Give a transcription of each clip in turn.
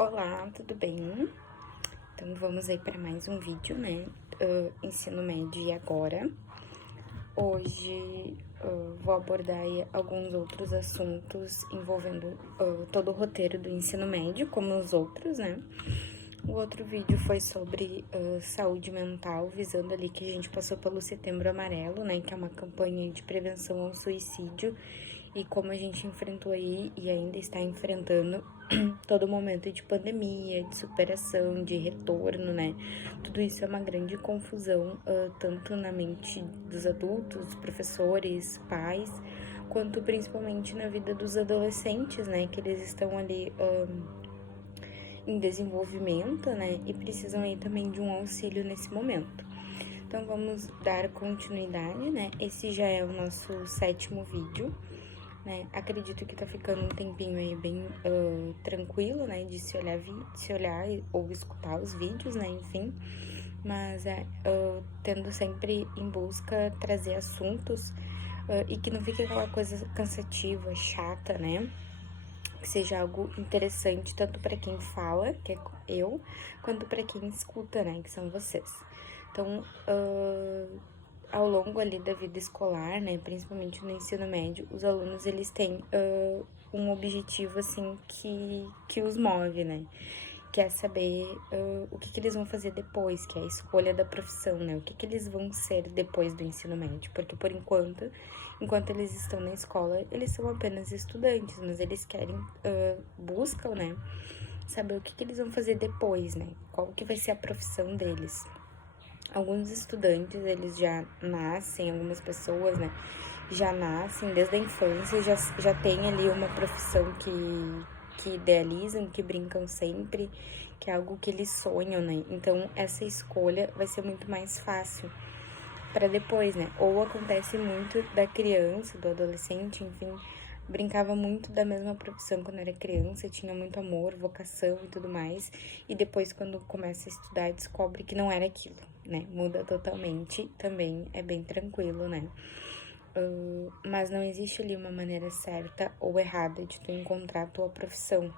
Olá, tudo bem? Então vamos aí para mais um vídeo, né? Ensino médio e agora. Hoje vou abordar aí alguns outros assuntos envolvendo todo o roteiro do ensino médio, como os outros, né? O outro vídeo foi sobre saúde mental, visando ali que a gente passou pelo Setembro Amarelo, né? Que é uma campanha de prevenção ao suicídio e como a gente enfrentou aí e ainda está enfrentando todo momento de pandemia, de superação, de retorno, né? Tudo isso é uma grande confusão, tanto na mente dos adultos, professores, pais, quanto principalmente na vida dos adolescentes, né? Que eles estão ali em desenvolvimento, né? E precisam aí também de um auxílio nesse momento. Então vamos dar continuidade, né? Esse já é o nosso 7º vídeo, né? Acredito que tá ficando um tempinho aí bem tranquilo, né? De se olhar ou escutar os vídeos, né? Enfim, mas tendo sempre em busca trazer assuntos e que não fique aquela coisa cansativa, chata, né? Que seja algo interessante tanto para quem fala, que é eu, quanto para quem escuta, né? Que são vocês. Então, ao longo ali da vida escolar, né, principalmente no ensino médio, os alunos eles têm um objetivo assim que os move, né? Que é saber o que eles vão fazer depois, que é a escolha da profissão, né? O que eles vão ser depois do ensino médio, porque por enquanto eles estão na escola, eles são apenas estudantes, mas eles querem, buscam, né? Saber o que eles vão fazer depois, né? Qual que vai ser a profissão deles. Alguns estudantes, eles já nascem, algumas pessoas, né, já nascem desde a infância, já tem ali uma profissão que idealizam, que brincam sempre, que é algo que eles sonham, né? Então, essa escolha vai ser muito mais fácil para depois, né? Ou acontece muito da criança, do adolescente, enfim, brincava muito da mesma profissão quando era criança, tinha muito amor, vocação e tudo mais, e depois quando começa a estudar descobre que não era aquilo, né? Muda totalmente, também é bem tranquilo, né? Mas não existe ali uma maneira certa ou errada de tu encontrar a tua profissão.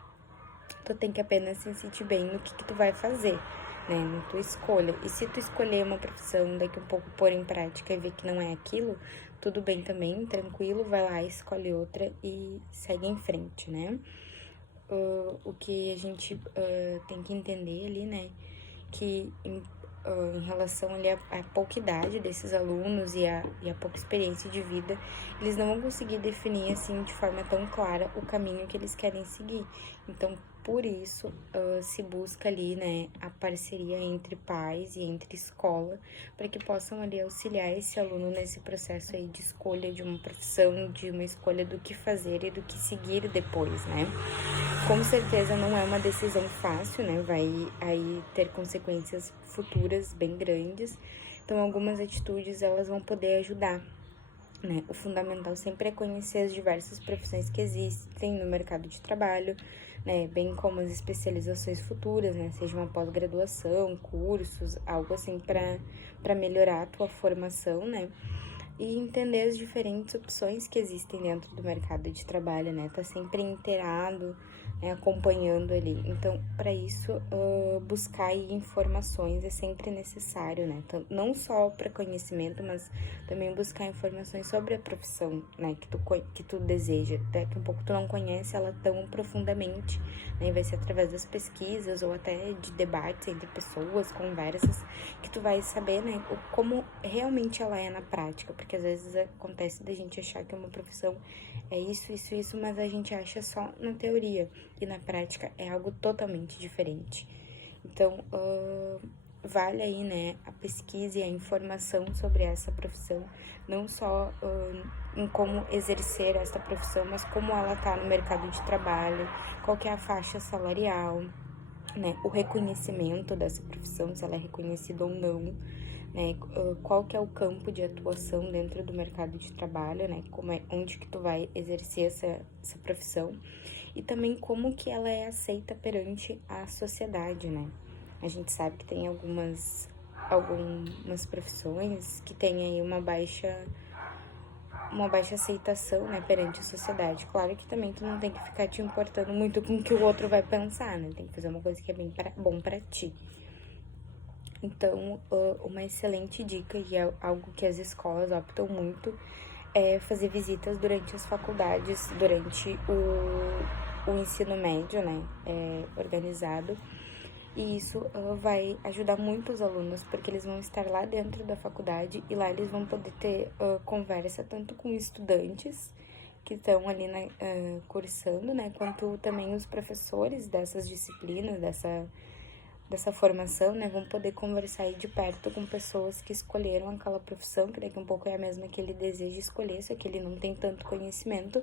Tu tem que apenas se sentir bem no que tu vai fazer, né? Na tua escolha. E se tu escolher uma profissão, daqui a um pouco pôr em prática e ver que não é aquilo, tudo bem também, tranquilo, vai lá, escolhe outra e segue em frente, né? O que a gente tem que entender ali, né? Que em relação ali à pouca idade desses alunos e a pouca experiência de vida, eles não vão conseguir definir assim de forma tão clara o caminho que eles querem seguir. Então, por isso, se busca ali, né, a parceria entre pais e entre escola, para que possam ali auxiliar esse aluno nesse processo aí de escolha de uma profissão, de uma escolha do que fazer e do que seguir depois, né? Com certeza não é uma decisão fácil, né? Vai aí ter consequências futuras bem grandes. Então, algumas atitudes elas vão poder ajudar, né? O fundamental sempre é conhecer as diversas profissões que existem no mercado de trabalho, né? Bem como as especializações futuras, né? Seja uma pós-graduação, cursos, algo assim para melhorar a tua formação, né? E entender as diferentes opções que existem dentro do mercado de trabalho, né? Tá sempre inteirado, né? Acompanhando ali. Então, para isso, buscar aí informações é sempre necessário, né? Então, não só para conhecimento, mas também buscar informações sobre a profissão, né? Que tu deseja. Daqui a um pouco tu não conhece ela tão profundamente, né? Vai ser através das pesquisas ou até de debates entre pessoas, conversas, que tu vai saber, né? Como realmente ela é na prática, porque às vezes acontece da gente achar que uma profissão é isso, mas a gente acha só na teoria e na prática é algo totalmente diferente. Então, vale aí, né, a pesquisa e a informação sobre essa profissão, não só em como exercer essa profissão, mas como ela tá no mercado de trabalho, qual que é a faixa salarial, né, o reconhecimento dessa profissão, se ela é reconhecida ou não, né, qual que é o campo de atuação dentro do mercado de trabalho, né, onde que tu vai exercer essa profissão, e também como que ela é aceita perante a sociedade, né. A gente sabe que tem algumas profissões que têm aí uma baixa uma baixa aceitação, né, perante a sociedade. Claro que também tu não tem que ficar te importando muito com o que o outro vai pensar, né? Tem que fazer uma coisa que é bem bom pra ti. Então, uma excelente dica e é algo que as escolas optam muito é fazer visitas durante as faculdades, durante o ensino médio, né, organizado. E isso vai ajudar muito os alunos, porque eles vão estar lá dentro da faculdade e lá eles vão poder ter conversa tanto com estudantes que estão ali cursando, né, quanto também os professores dessas disciplinas, dessa formação, né, vão poder conversar aí de perto com pessoas que escolheram aquela profissão, que daqui a um pouco é a mesma que ele deseja escolher, só que ele não tem tanto conhecimento,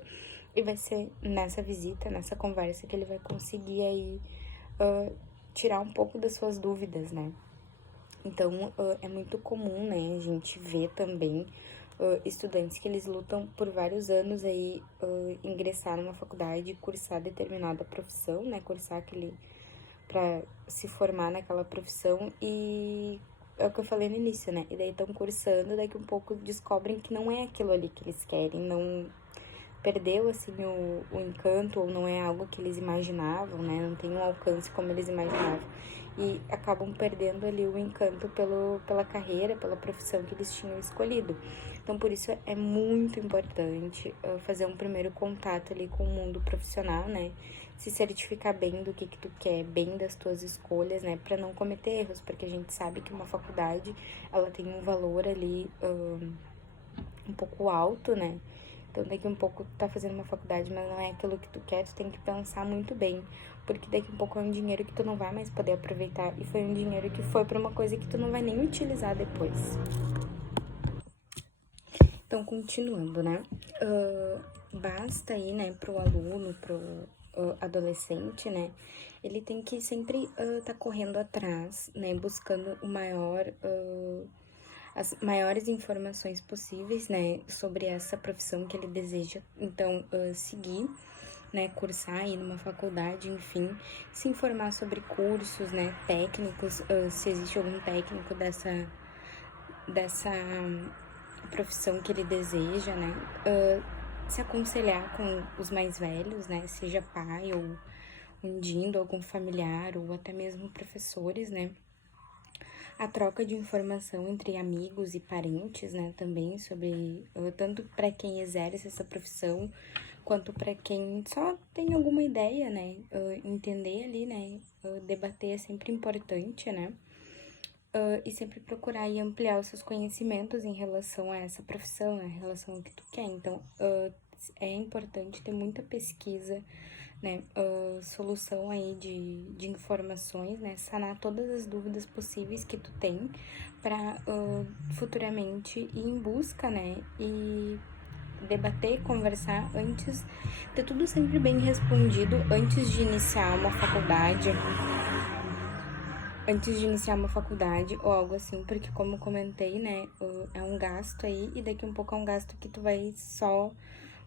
e vai ser nessa visita, nessa conversa, que ele vai conseguir aí tirar um pouco das suas dúvidas, né. Então, é muito comum, né, a gente ver também estudantes que eles lutam por vários anos aí ingressar numa faculdade, cursar determinada profissão, né, cursar aquele para se formar naquela profissão e é o que eu falei no início, né? E daí estão cursando, daqui um pouco descobrem que não é aquilo ali que eles querem, não perdeu, assim, o encanto, ou não é algo que eles imaginavam, né? Não tem um alcance como eles imaginavam. E acabam perdendo ali o encanto pela carreira, pela profissão que eles tinham escolhido. Então, por isso é muito importante fazer um primeiro contato ali com o mundo profissional, né? Se certificar bem do que tu quer, bem das tuas escolhas, né? Pra não cometer erros, porque a gente sabe que uma faculdade, ela tem um valor ali um pouco alto, né? Então, daqui um pouco tu tá fazendo uma faculdade, mas não é aquilo que tu quer, tu tem que pensar muito bem. Porque daqui um pouco é um dinheiro que tu não vai mais poder aproveitar. E foi um dinheiro que foi pra uma coisa que tu não vai nem utilizar depois. Então, continuando, né? Basta aí, né, pro aluno, pro adolescente, né? Ele tem que sempre tá correndo atrás, né? Buscando as maiores informações possíveis, né, sobre essa profissão que ele deseja, então, seguir, né, cursar, ir numa faculdade, enfim, se informar sobre cursos, né, técnicos, se existe algum técnico dessa profissão que ele deseja, né, se aconselhar com os mais velhos, né, seja pai ou um algum familiar, ou até mesmo professores, né, a troca de informação entre amigos e parentes, né, também sobre tanto para quem exerce essa profissão quanto para quem só tem alguma ideia, né, entender ali, né, debater é sempre importante, né, e sempre procurar e ampliar os seus conhecimentos em relação a essa profissão, né, em relação ao que tu quer. Então, é importante ter muita pesquisa, né, solução aí de informações, né, sanar todas as dúvidas possíveis que tu tem para futuramente ir em busca, né, e debater, conversar antes, ter tudo sempre bem respondido antes de iniciar uma faculdade, ou algo assim, porque como eu comentei, né, é um gasto aí e daqui um pouco é um gasto que tu vai só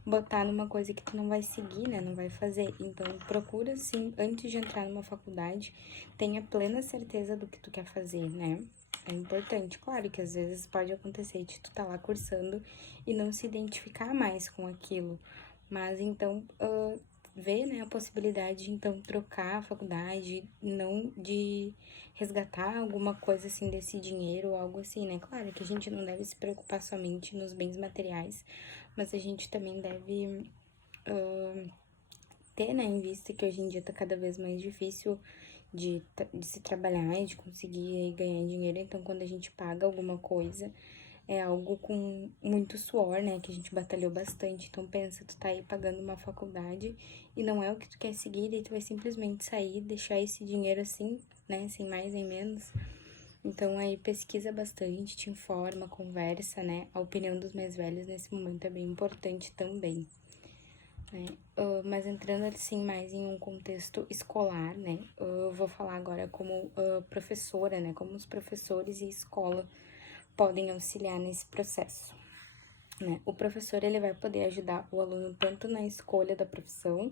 botar numa coisa que tu não vai seguir, né, não vai fazer. Então, procura, sim, antes de entrar numa faculdade, tenha plena certeza do que tu quer fazer, né. É importante, claro que às vezes pode acontecer de tu tá lá cursando e não se identificar mais com aquilo, mas então, ver, né, a possibilidade de, então, trocar a faculdade, não de resgatar alguma coisa, assim, desse dinheiro ou algo assim, né. Claro que a gente não deve se preocupar somente nos bens materiais, mas a gente também deve ter, né, em vista que hoje em dia tá cada vez mais difícil de se trabalhar e de conseguir ganhar dinheiro. Então, quando a gente paga alguma coisa, é algo com muito suor, né, que a gente batalhou bastante. Então, pensa, tu tá aí pagando uma faculdade e não é o que tu quer seguir, e tu vai simplesmente sair, deixar esse dinheiro assim, né, sem mais nem menos. Então, aí, pesquisa bastante, te informa, conversa, né, a opinião dos mais velhos nesse momento é bem importante também, né. Mas entrando, assim, mais em um contexto escolar, né, eu vou falar agora como professora, né, como os professores e escola podem auxiliar nesse processo, né. O professor, ele vai poder ajudar o aluno tanto na escolha da profissão,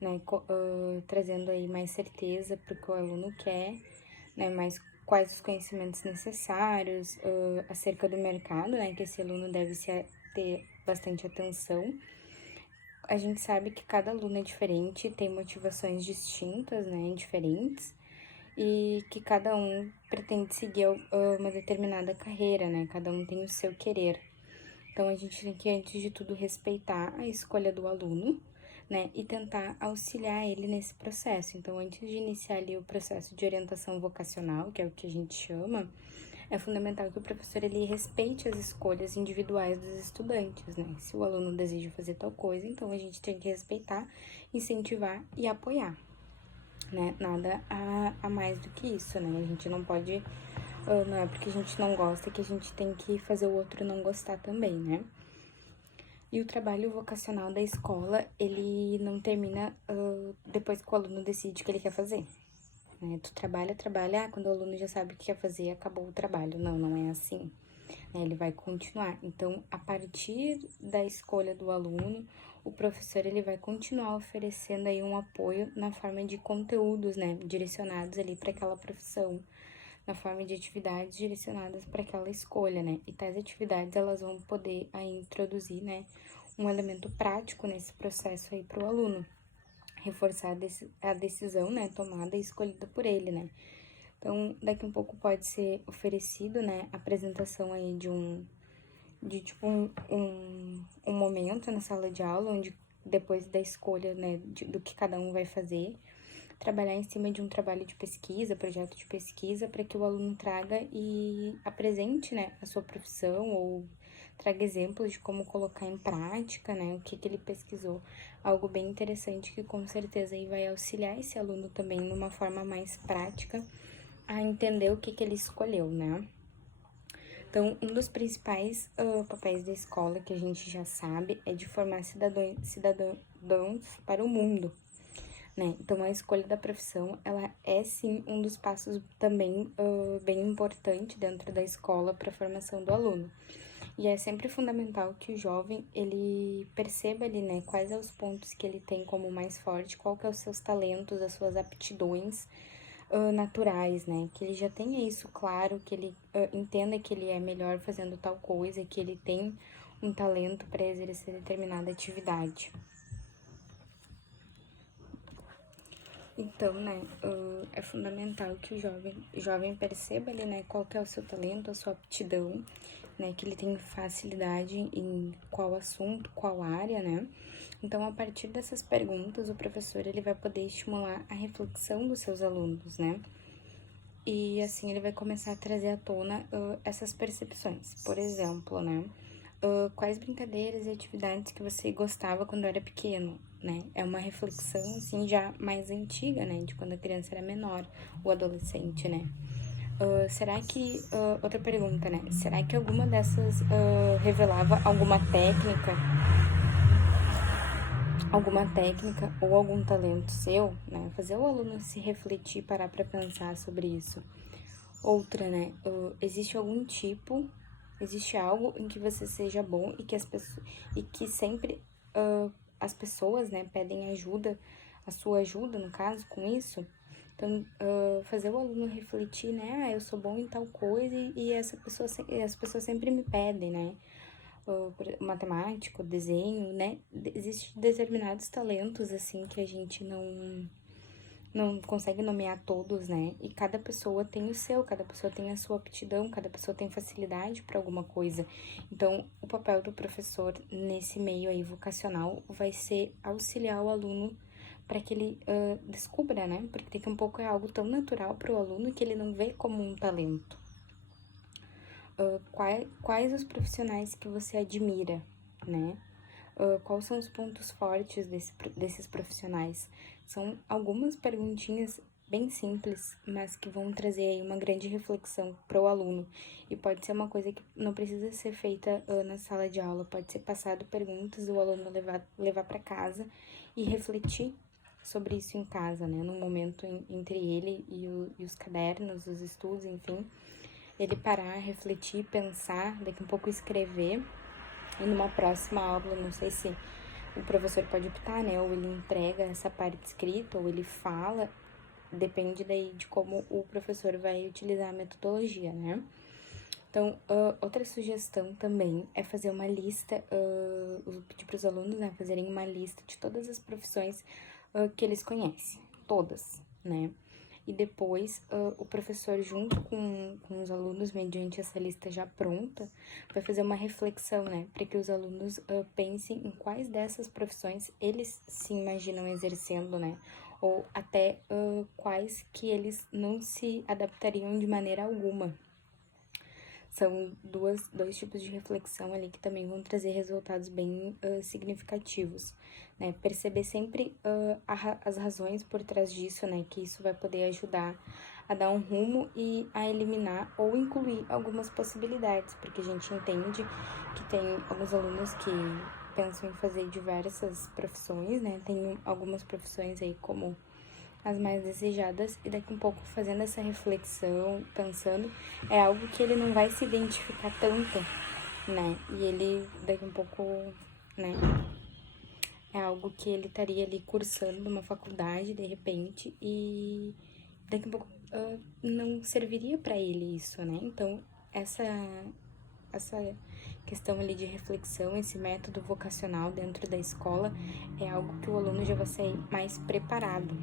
né, trazendo aí mais certeza para o que o aluno quer, né, mais quais os conhecimentos necessários acerca do mercado, né, que esse aluno deve se ter bastante atenção. A gente sabe que cada aluno é diferente, tem motivações distintas, né, diferentes, e que cada um pretende seguir uma determinada carreira, né, cada um tem o seu querer. Então, a gente tem que, antes de tudo, respeitar a escolha do aluno, né, e tentar auxiliar ele nesse processo. Então, antes de iniciar ali o processo de orientação vocacional, que é o que a gente chama, é fundamental que o professor ele respeite as escolhas individuais dos estudantes, né? Se o aluno deseja fazer tal coisa, então a gente tem que respeitar, incentivar e apoiar, né? Nada a mais do que isso, né? A gente não pode, não é porque a gente não gosta que a gente tem que fazer o outro não gostar também, né? E o trabalho vocacional da escola, ele não termina depois que o aluno decide o que ele quer fazer. Né? Tu trabalha, quando o aluno já sabe o que quer fazer, acabou o trabalho. Não, não é assim. Né? Ele vai continuar. Então, a partir da escolha do aluno, o professor ele vai continuar oferecendo aí um apoio na forma de conteúdos, né, direcionados ali para aquela profissão, na forma de atividades direcionadas para aquela escolha, né? E tais atividades elas vão poder aí introduzir, né, um elemento prático nesse processo aí para o aluno, reforçar a decisão, né, tomada e escolhida por ele, né? Então, daqui um pouco pode ser oferecido, né, a apresentação aí um momento na sala de aula, onde depois da escolha, né, do que cada um vai fazer, trabalhar em cima de um trabalho de pesquisa, projeto de pesquisa, para que o aluno traga e apresente, né, a sua profissão ou traga exemplos de como colocar em prática, né, o que ele pesquisou. Algo bem interessante que com certeza aí vai auxiliar esse aluno também numa forma mais prática a entender o que ele escolheu, né. Então, um dos principais papéis da escola, que a gente já sabe, é de formar cidadãos para o mundo, né? Então, a escolha da profissão, ela é sim um dos passos também bem importante dentro da escola para a formação do aluno. E é sempre fundamental que o jovem, ele perceba ali, né, quais são os pontos que ele tem como mais forte, qual que é os seus talentos, as suas aptidões naturais, né? Que ele já tenha isso claro, que ele entenda que ele é melhor fazendo tal coisa, que ele tem um talento para exercer determinada atividade. Então, né, é fundamental que o jovem perceba ali, né, qual que é o seu talento, a sua aptidão, né, que ele tem facilidade em qual assunto, qual área, né. Então, a partir dessas perguntas, o professor, ele vai poder estimular a reflexão dos seus alunos, né. E, assim, ele vai começar a trazer à tona essas percepções. Por exemplo, né, quais brincadeiras e atividades que você gostava quando era pequeno, né? É uma reflexão, assim, já mais antiga, né? De quando a criança era menor, o adolescente, né? Será que... outra pergunta, né? Será que alguma dessas revelava alguma técnica ou algum talento seu, né? Fazer o aluno se refletir, parar pra pensar sobre isso. Outra, né? Existe algo em que você seja bom e que sempre as pessoas, né, pedem ajuda, a sua ajuda, no caso, com isso. Então, fazer o aluno refletir, né, eu sou bom em tal coisa e as pessoas sempre me pedem, né, matemática, desenho, né, existem determinados talentos, assim, que a gente não consegue nomear todos, né? E cada pessoa tem o seu, cada pessoa tem a sua aptidão, cada pessoa tem facilidade para alguma coisa. Então, o papel do professor nesse meio aí vocacional vai ser auxiliar o aluno para que ele descubra, né? Porque daqui a um pouco é algo tão natural para o aluno que ele não vê como um talento. Quais os profissionais que você admira, né? Quais são os pontos fortes desses profissionais? São algumas perguntinhas bem simples, mas que vão trazer aí uma grande reflexão para o aluno. E pode ser uma coisa que não precisa ser feita na sala de aula, pode ser passado perguntas, o aluno levar para casa e refletir sobre isso em casa, né? Num momento entre ele e os cadernos, os estudos, enfim. Ele parar, refletir, pensar, daqui a um pouco escrever. E numa próxima aula, não sei se o professor pode optar, né? Ou ele entrega essa parte escrita, ou ele fala. Depende daí de como o professor vai utilizar a metodologia, né? Então, outra sugestão também é fazer uma lista, pedir para os alunos, né, fazerem uma lista de todas as profissões que eles conhecem, todas, né? E depois, o professor, junto com os alunos, mediante essa lista já pronta, vai fazer uma reflexão, né? Para que os alunos pensem em quais dessas profissões eles se imaginam exercendo, né? Ou até quais que eles não se adaptariam de maneira alguma. São dois tipos de reflexão ali que também vão trazer resultados bem significativos, né? Perceber sempre as razões por trás disso, né? Que isso vai poder ajudar a dar um rumo e a eliminar ou incluir algumas possibilidades, porque a gente entende que tem alguns alunos que pensam em fazer diversas profissões, né? Tem algumas profissões aí como as mais desejadas, e daqui um pouco fazendo essa reflexão, pensando, é algo que ele não vai se identificar tanto, né? E ele, daqui um pouco, né? É algo que ele estaria ali cursando numa faculdade, de repente, e daqui um pouco não serviria para ele isso, né? Então, essa questão ali de reflexão, esse método vocacional dentro da escola, é algo que o aluno já vai sair mais preparado.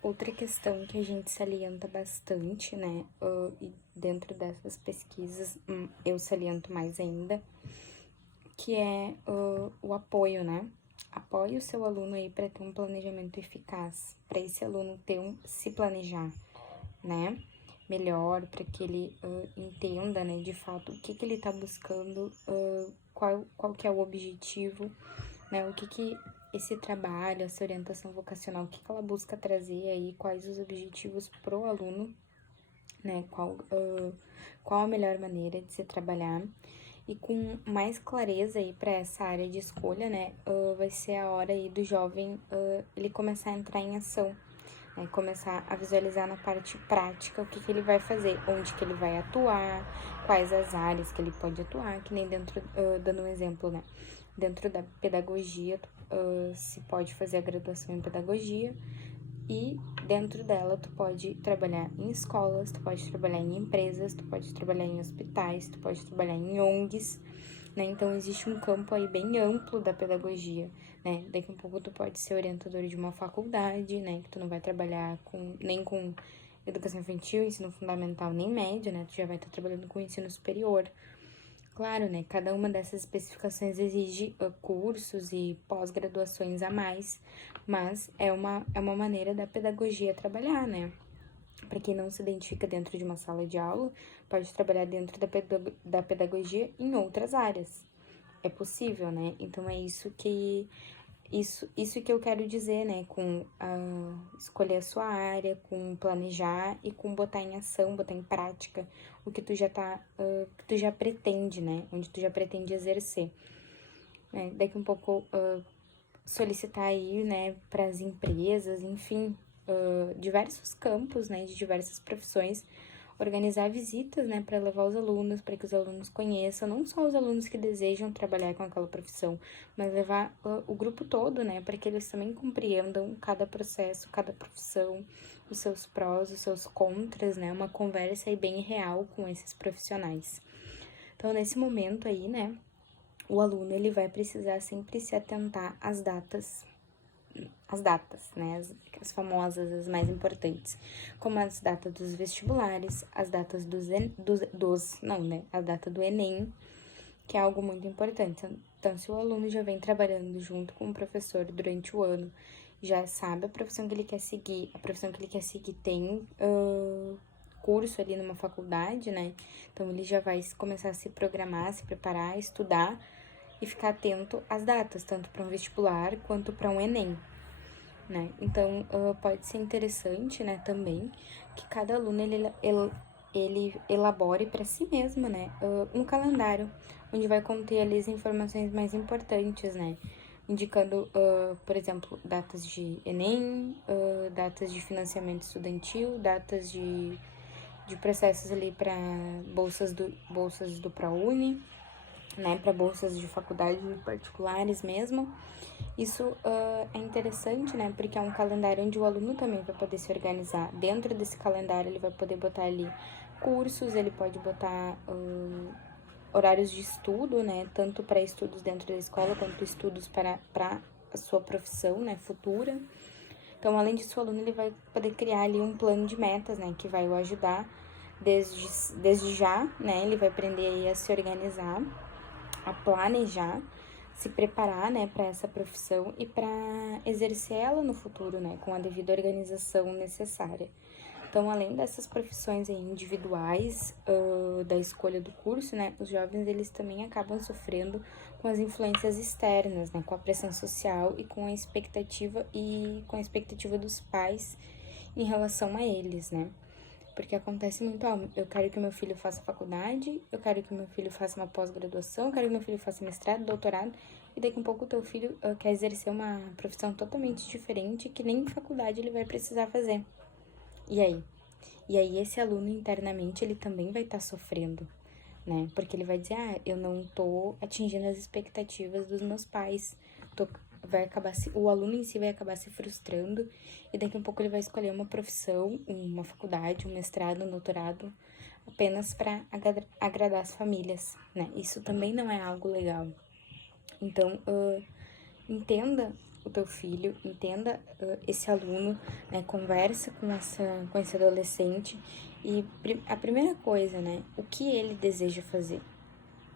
Outra questão que a gente salienta bastante, né, e dentro dessas pesquisas eu saliento mais ainda, que é o apoio, né? Apoie o seu aluno aí para ter um planejamento eficaz, para esse aluno se planejar, né? Melhor, para que ele entenda, né, de fato, o que ele está buscando, qual que é o objetivo, né, o que esse trabalho, essa orientação vocacional, o que ela busca trazer aí, quais os objetivos pro aluno, né, qual a melhor maneira de se trabalhar. E com mais clareza aí para essa área de escolha, né, vai ser a hora aí do jovem ele começar a entrar em ação, né, começar a visualizar na parte prática o que ele vai fazer, onde que ele vai atuar, quais as áreas que ele pode atuar, que nem dentro, dando um exemplo, né, dentro da pedagogia, se pode fazer a graduação em pedagogia, e dentro dela tu pode trabalhar em escolas, tu pode trabalhar em empresas, tu pode trabalhar em hospitais, tu pode trabalhar em ONGs, né? Então existe um campo aí bem amplo da pedagogia, né? Daqui a pouco tu pode ser orientador de uma faculdade, né? Que tu não vai trabalhar nem com educação infantil, ensino fundamental, nem médio, né? Tu já vai estar trabalhando com ensino superior. Claro, né? Cada uma dessas especificações exige cursos e pós-graduações a mais, mas é uma maneira da pedagogia trabalhar, né? Para quem não se identifica dentro de uma sala de aula, pode trabalhar dentro da pedagogia em outras áreas. É possível, né? Então é isso que eu quero dizer, né, com escolher a sua área, com planejar e com botar em ação, botar em prática o que tu já que tu já pretende, né, onde tu já pretende exercer. Daqui um pouco solicitar aí, né, para as empresas, enfim, diversos campos, né, de diversas profissões, organizar visitas, né, para levar os alunos, para que os alunos conheçam, não só os alunos que desejam trabalhar com aquela profissão, mas levar o grupo todo, né, para que eles também compreendam cada processo, cada profissão, os seus prós, os seus contras, né, uma conversa aí bem real com esses profissionais. Então, nesse momento aí, né, o aluno, ele vai precisar sempre se atentar às datas, né, as famosas, as mais importantes, como as datas dos vestibulares, as datas a data do Enem, que é algo muito importante. Então, se o aluno já vem trabalhando junto com o professor durante o ano, já sabe a profissão que ele quer seguir, tem curso ali numa faculdade, né, então ele já vai começar a se programar, se preparar, estudar e ficar atento às datas, tanto para um vestibular quanto para um Enem, né? Então, pode ser interessante, né, também, que cada aluno, ele elabore para si mesmo, né, um calendário, onde vai conter ali as informações mais importantes, né, indicando, por exemplo, datas de Enem, datas de financiamento estudantil, datas de processos ali para bolsas do ProUni, né, para bolsas de faculdades particulares mesmo. Isso é interessante, né, porque é um calendário onde o aluno também vai poder se organizar. Dentro desse calendário, ele vai poder botar ali cursos, ele pode botar horários de estudo, né, tanto para estudos dentro da escola, quanto estudos para a sua profissão, né, futura. Então, além disso, o aluno ele vai poder criar ali um plano de metas, né, que vai o ajudar desde já, né, ele vai aprender aí a se organizar, a planejar, se preparar, né, para essa profissão e para exercer ela no futuro, né, com a devida organização necessária. Então, além dessas profissões aí individuais da escolha do curso, né, os jovens eles também acabam sofrendo com as influências externas, né, com a pressão social e com a expectativa dos pais em relação a eles, né? Porque acontece muito, eu quero que meu filho faça faculdade, eu quero que meu filho faça uma pós-graduação, eu quero que meu filho faça mestrado, doutorado, e daqui a pouco o teu filho quer exercer uma profissão totalmente diferente que nem faculdade ele vai precisar fazer. E aí? E aí esse aluno internamente ele também vai estar sofrendo, né? Porque ele vai dizer, eu não tô atingindo as expectativas dos meus pais. O aluno em si vai acabar se frustrando e daqui a pouco ele vai escolher uma profissão, uma faculdade, um mestrado, um doutorado, apenas para agradar as famílias, né? Isso também não é algo legal. Então, entenda o teu filho, entenda esse aluno, né? Conversa com esse adolescente e a primeira coisa, né? O que ele deseja fazer,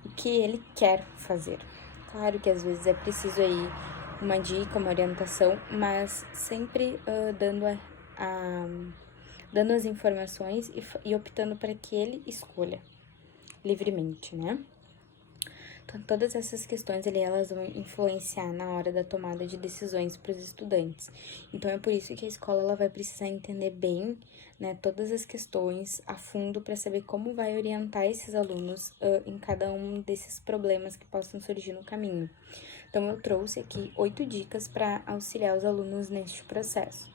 o que ele quer fazer. Claro que às vezes é preciso aí uma dica, uma orientação, mas sempre dando as informações e optando para que ele escolha livremente, né? Então, todas essas questões elas vão influenciar na hora da tomada de decisões para os estudantes. Então, é por isso que a escola ela vai precisar entender bem, né, todas as questões a fundo para saber como vai orientar esses alunos em cada um desses problemas que possam surgir no caminho. Então, eu trouxe aqui 8 dicas para auxiliar os alunos neste processo.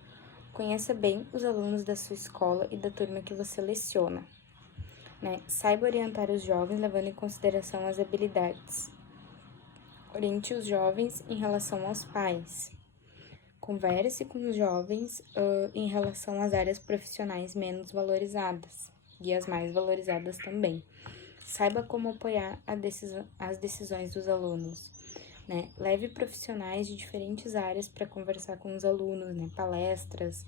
Conheça bem os alunos da sua escola e da turma que você leciona. Né? Saiba orientar os jovens levando em consideração as habilidades. Oriente os jovens em relação aos pais. Converse com os jovens em relação às áreas profissionais menos valorizadas e as mais valorizadas também. Saiba como apoiar as decisões dos alunos. Né? Leve profissionais de diferentes áreas para conversar com os alunos, né? Palestras.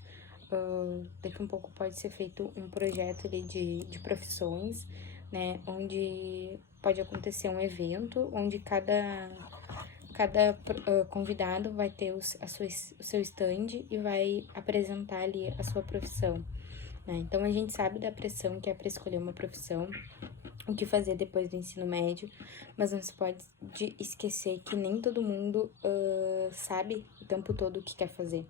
Daqui a um pouco pode ser feito um projeto ali de profissões, né? Onde pode acontecer um evento, onde cada convidado vai ter o seu stand e vai apresentar ali a sua profissão, né? Então, a gente sabe da pressão que é para escolher uma profissão, o que fazer depois do ensino médio, mas não se pode esquecer que nem todo mundo sabe o tempo todo o que quer fazer,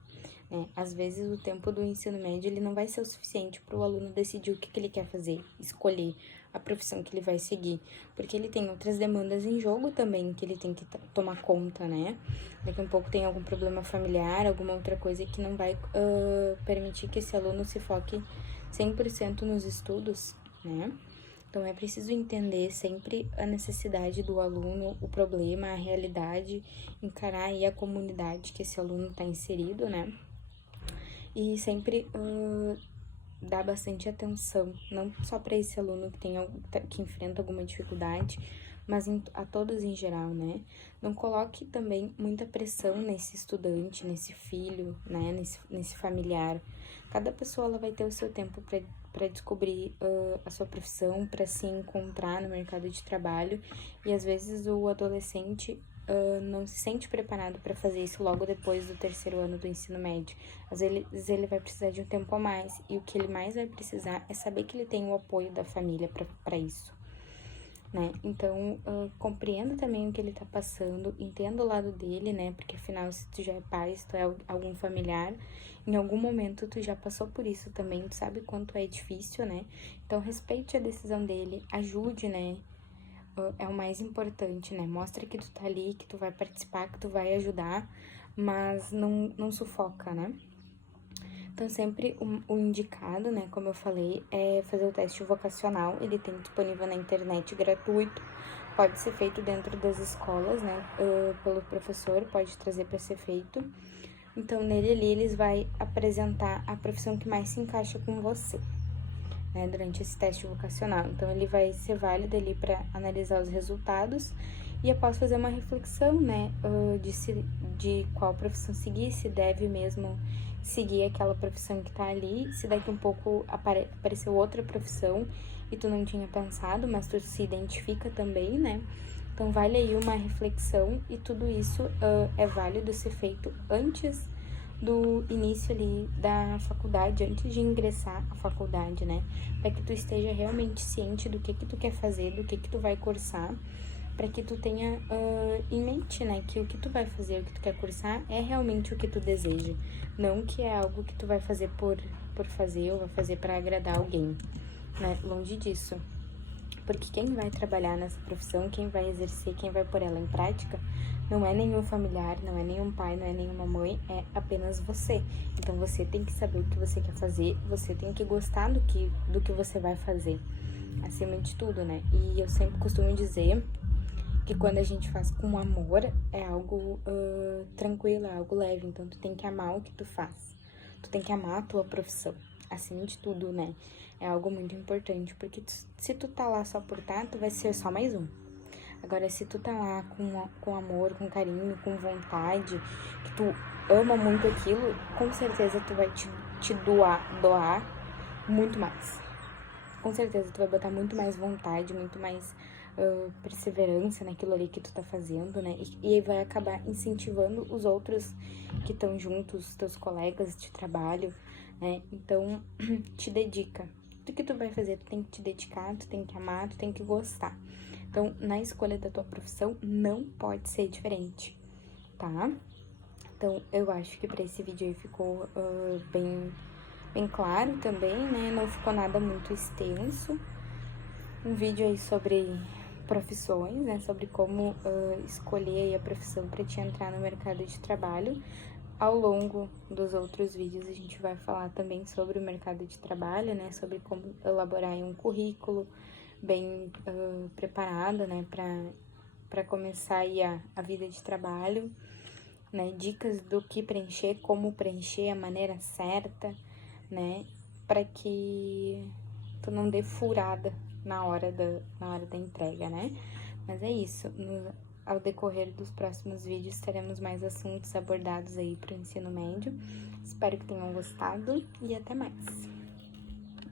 né? Às vezes o tempo do ensino médio ele não vai ser o suficiente para o aluno decidir o que ele quer fazer, escolher a profissão que ele vai seguir, porque ele tem outras demandas em jogo também que ele tem que tomar conta, né? Daqui a pouco tem algum problema familiar, alguma outra coisa que não vai permitir que esse aluno se foque 100% nos estudos, né? Então, é preciso entender sempre a necessidade do aluno, o problema, a realidade, encarar aí a comunidade que esse aluno está inserido, né? E sempre dar bastante atenção, não só para esse aluno que enfrenta alguma dificuldade, mas a todos em geral, né? Não coloque também muita pressão nesse estudante, nesse filho, né? Nesse familiar. Cada pessoa ela vai ter o seu tempo para descobrir a sua profissão, para se encontrar no mercado de trabalho, e às vezes o adolescente não se sente preparado para fazer isso logo depois do terceiro ano do ensino médio. Às vezes ele vai precisar de um tempo a mais, e o que ele mais vai precisar é saber que ele tem o apoio da família para isso, né? Então, compreenda também o que ele tá passando, entenda o lado dele, né? Porque afinal, se tu já é pai, se tu é algum familiar, em algum momento tu já passou por isso também, tu sabe quanto é difícil, né? Então, respeite a decisão dele, ajude, né? É o mais importante, né? Mostra que tu tá ali, que tu vai participar, que tu vai ajudar, mas não sufoca, né? Então, sempre o indicado, né, como eu falei, é fazer o teste vocacional. Ele tem disponível na internet gratuito, pode ser feito dentro das escolas, né, pelo professor, pode trazer para ser feito. Então, nele ali, eles vai apresentar a profissão que mais se encaixa com você. né, durante esse teste vocacional. Então, ele vai ser válido ali para analisar os resultados e após fazer uma reflexão, né, de qual profissão seguir, se deve mesmo seguir aquela profissão que tá ali, se daqui um pouco apareceu outra profissão e tu não tinha pensado, mas tu se identifica também, né? Então, vale aí uma reflexão e tudo isso é válido ser feito antes do início ali da faculdade, antes de ingressar à faculdade, né? Para que tu esteja realmente ciente do que tu quer fazer, do que tu vai cursar, para que tu tenha em mente, né, que o que tu vai fazer, o que tu quer cursar é realmente o que tu deseja, não que é algo que tu vai fazer por fazer ou vai fazer para agradar alguém, né? Longe disso. Porque quem vai trabalhar nessa profissão, quem vai exercer, quem vai pôr ela em prática, não é nenhum familiar, não é nenhum pai, não é nenhuma mãe, é apenas você. Então você tem que saber o que você quer fazer, você tem que gostar do que você vai fazer, acima de tudo, né? E eu sempre costumo dizer que quando a gente faz com amor, é algo tranquilo, é algo leve. Então tu tem que amar o que tu faz, tu tem que amar a tua profissão, acima de tudo, né? É algo muito importante, porque se tu tá lá só por estar, tu vai ser só mais um. Agora, se tu tá lá com amor, com carinho, com vontade, que tu ama muito aquilo, com certeza tu vai te doar muito mais. Com certeza tu vai botar muito mais vontade, muito mais perseverança naquilo ali que tu tá fazendo, né? E aí vai acabar incentivando os outros que estão juntos, teus colegas de trabalho, né? Então, te dedica. Tudo que tu vai fazer, tu tem que te dedicar, tu tem que amar, tu tem que gostar. Então, na escolha da tua profissão, não pode ser diferente, tá? Então, eu acho que pra esse vídeo aí ficou bem claro também, né? Não ficou nada muito extenso. Um vídeo aí sobre profissões, né? Sobre como escolher aí a profissão pra te entrar no mercado de trabalho. Ao longo dos outros vídeos, a gente vai falar também sobre o mercado de trabalho, né? Sobre como elaborar aí um currículo bem preparado, né? Pra começar aí a vida de trabalho, né? Dicas do que preencher, como preencher, a maneira certa, né? Para que tu não dê furada na hora da entrega, né? Mas é isso. Ao decorrer dos próximos vídeos, teremos mais assuntos abordados aí para o ensino médio. Espero que tenham gostado e até mais.